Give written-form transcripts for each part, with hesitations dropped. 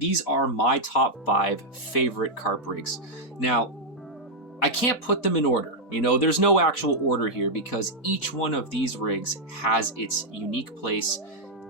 these are my top 5 favorite carp rigs. Now, I can't put them in order. You know, there's no actual order here because each one of these rigs has its unique place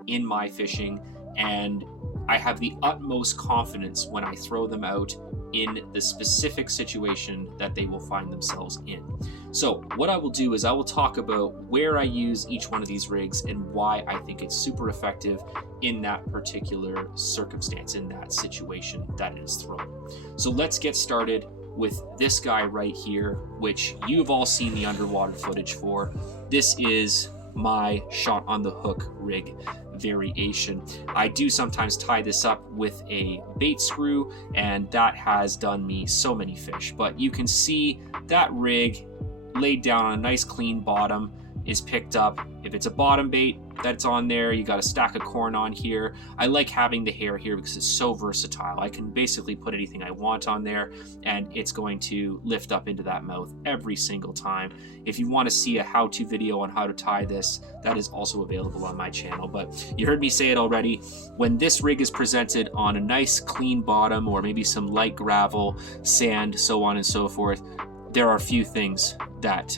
in my fishing, and I have the utmost confidence when I throw them out in the specific situation that they will find themselves in. So what I will do is I will talk about where I use each one of these rigs and why I think it's super effective in that particular circumstance, in that situation that it is thrown. So let's get started with this guy right here, which you've all seen the underwater footage for. This is my shot on the hook rig variation. I do sometimes tie this up with a bait screw, and that has done me so many fish. But you can see that rig laid down on a nice clean bottom is picked up. If it's a bottom bait that's on there, you got a stack of corn on here. I like having the hair here because it's so versatile. I can basically put anything I want on there and it's going to lift up into that mouth every single time. If you want to see a how-to video on how to tie this, that is also available on my channel. But you heard me say it already, when this rig is presented on a nice clean bottom or maybe some light gravel, sand, so on and so forth, there are few things that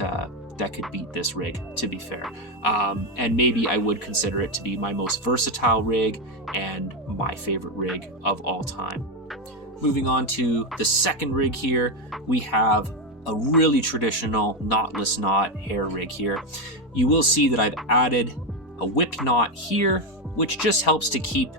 could beat this rig, to be fair. And maybe I would consider it to be my most versatile rig and my favorite rig of all time. Moving on to the second rig here, we have a really traditional knotless knot hair rig here. You will see that I've added a whip knot here, which just helps to keep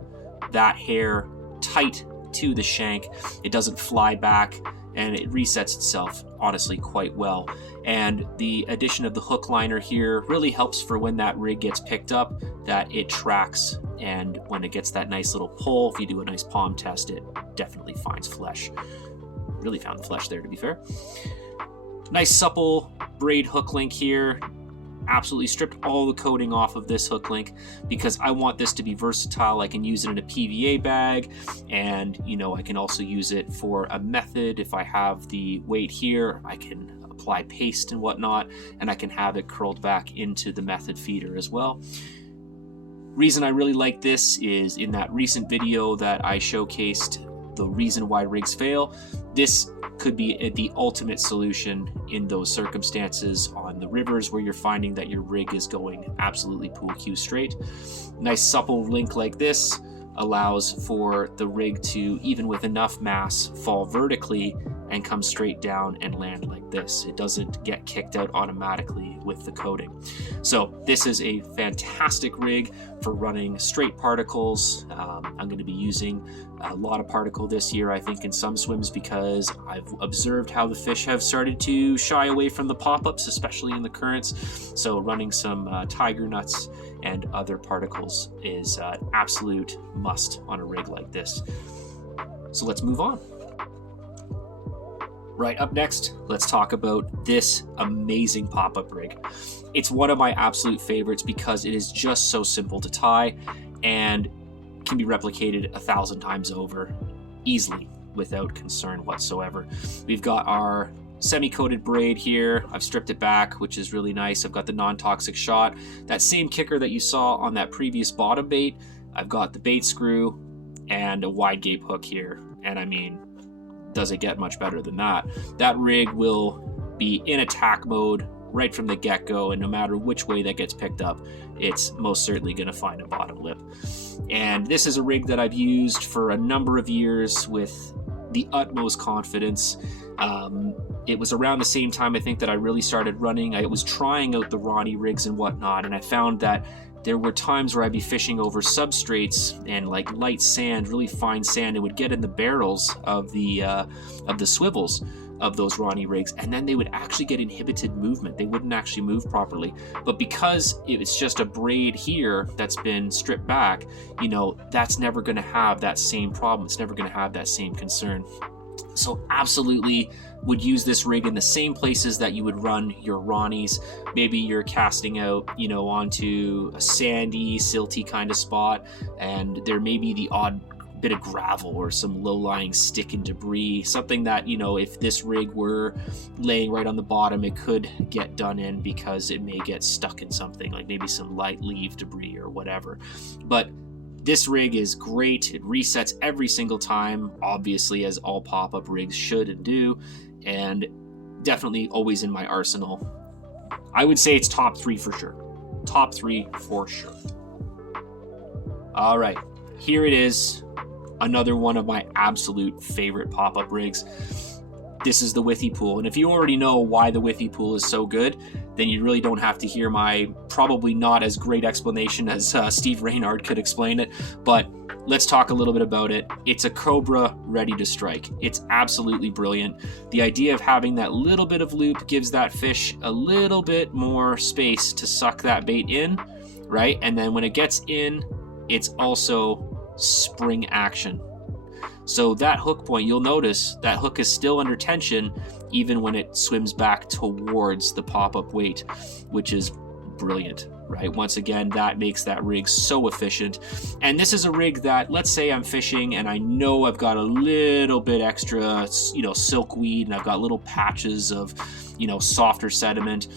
that hair tight to the shank. It doesn't fly back, and it resets itself honestly quite well. And the addition of the hook liner here really helps for when that rig gets picked up, that it tracks, and when it gets that nice little pull, if you do a nice palm test, it definitely finds flesh. Really found the flesh there, to be fair. Nice supple braid hook link here. Absolutely stripped all the coating off of this hook link because I want this to be versatile. I can use it in a PVA bag, and you know, I can also use it for a method. If I have the weight here, I can apply paste and whatnot, and I can have it curled back into the method feeder as well. Reason I really like this is in that recent video that I showcased the reason why rigs fail. This could be the ultimate solution in those circumstances on the rivers where you're finding that your rig is going absolutely pool cue straight. Nice supple link like this allows for the rig to, even with enough mass, fall vertically and come straight down and land like this. It doesn't get kicked out automatically with the coating. So this is a fantastic rig for running straight particles. I'm going to be using a lot of particle this year, I think, in some swims because I've observed how the fish have started to shy away from the pop-ups, especially in the currents. So running some tiger nuts and other particles is an absolute must on a rig like this. So let's move on. Right, up next, let's talk about this amazing pop-up rig. It's one of my absolute favorites because it is just so simple to tie and can be replicated 1,000 times over easily without concern whatsoever. We've got our semi-coated braid here. I've stripped it back, which is really nice. I've got the non-toxic shot. That same kicker that you saw on that previous bottom bait, I've got the bait screw and a wide gape hook here. And I mean, does it get much better than that? That rig will be in attack mode right from the get-go, and no matter which way that gets picked up, it's most certainly going to find a bottom lip. And this is a rig that I've used for a number of years with the utmost confidence. It was around the same time, I think, that I really started running. I was trying out the Ronnie rigs and whatnot, and I found that there were times where I'd be fishing over substrates and like light sand, really fine sand, and would get in the barrels of the swivels of those Ronnie rigs, and then they would actually get inhibited movement. They wouldn't actually move properly. But because it's just a braid here that's been stripped back, you know, that's never going to have that same problem. It's never going to have that same concern. So absolutely would use this rig in the same places that you would run your Ronnies. Maybe you're casting out, you know, onto a sandy, silty kind of spot, and there may be the odd bit of gravel or some low-lying stick and debris, something that, you know, if this rig were laying right on the bottom, it could get done in because it may get stuck in something, like maybe some light leaf debris or whatever. But This rig is great. It resets every single time, obviously, as all pop-up rigs should and do, and definitely always in my arsenal. I would say it's top 3 for sure. Top 3 for sure. All right, here it is. Another one of my absolute favorite pop-up rigs. This is the Withy Pool. And if you already know why the Withy Pool is so good, then you really don't have to hear my probably not as great explanation as Steve Reynard could explain it. But let's talk a little bit about it. It's a Cobra ready to strike. It's absolutely brilliant. The idea of having that little bit of loop gives that fish a little bit more space to suck that bait in, right? And then when it gets in, it's also spring action. So that hook point, you'll notice that hook is still under tension even when it swims back towards the pop-up weight, which is brilliant, right? Once again, that makes that rig so efficient. And this is a rig that, let's say I'm fishing and I know I've got a little bit extra, silkweed, and I've got little patches of, softer sediment,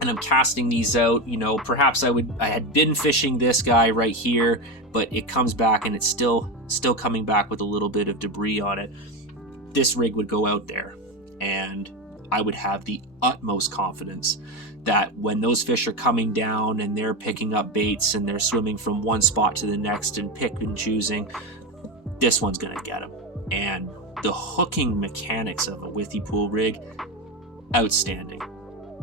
and I'm casting these out, perhaps I had been fishing this guy right here, but it comes back and it's still coming back with a little bit of debris on it. This rig would go out there and I would have the utmost confidence that when those fish are coming down and they're picking up baits and they're swimming from one spot to the next and pick and choosing, this one's gonna get them. And the hooking mechanics of a Withy Pool rig, outstanding.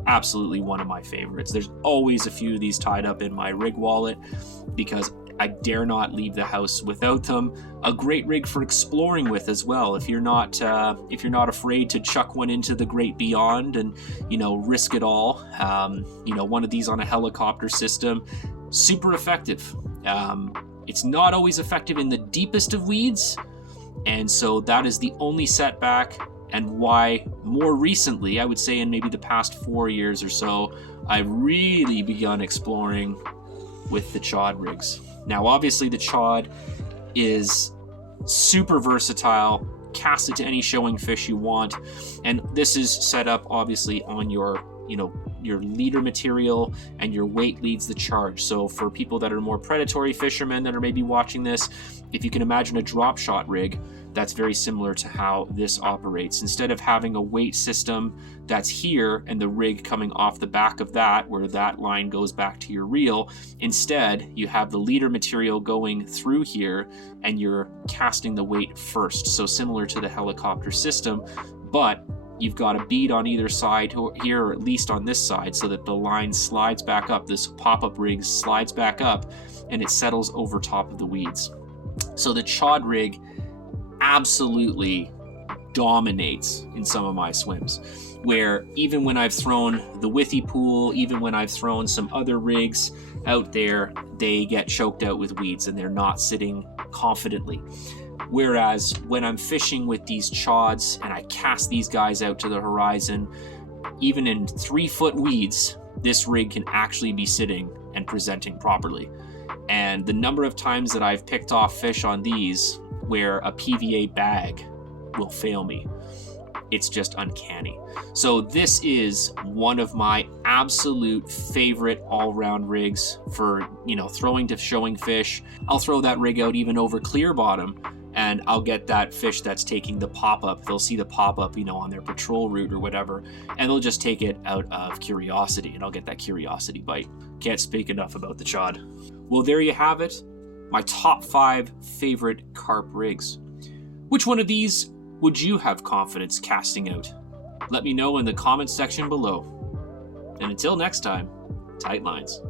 Absolutely one of my favorites. There's always a few of these tied up in my rig wallet because I dare not leave the house without them. A great rig for exploring with as well. If you're not afraid to chuck one into the great beyond and risk it all, one of these on a helicopter system, super effective. It's not always effective in the deepest of weeds, and so that is the only setback. And why more recently, I would say in maybe the past 4 years or so, I've really begun exploring with the Chod rigs. Now, obviously the Chod is super versatile, cast it to any showing fish you want. And this is set up obviously on your leader material, and your weight leads the charge. So for people that are more predatory fishermen that are maybe watching this, if you can imagine a drop shot rig, that's very similar to how this operates. Instead of having a weight system that's here and the rig coming off the back of that, where that line goes back to your reel, instead you have the leader material going through here and you're casting the weight first. So similar to the helicopter system, but you've got a bead on either side here, or at least on this side, so that the line slides back up. This pop-up rig slides back up and it settles over top of the weeds. So the Chod rig absolutely dominates in some of my swims, where even when I've thrown the Withy Pool, even when I've thrown some other rigs out there, they get choked out with weeds and they're not sitting confidently. Whereas when I'm fishing with these Chods and I cast these guys out to the horizon, even in 3-foot weeds, this rig can actually be sitting and presenting properly. And the number of times that I've picked off fish on these where a PVA bag will fail me, it's just uncanny. So this is one of my absolute favorite all-round rigs for, throwing to showing fish. I'll throw that rig out even over clear bottom, and I'll get that fish that's taking the pop-up. They'll see the pop-up, on their patrol route or whatever, and they'll just take it out of curiosity, and I'll get that curiosity bite. Can't speak enough about the Chod. Well, there you have it. My top 5 favorite carp rigs. Which one of these would you have confidence casting out? Let me know in the comments section below. And until next time, tight lines.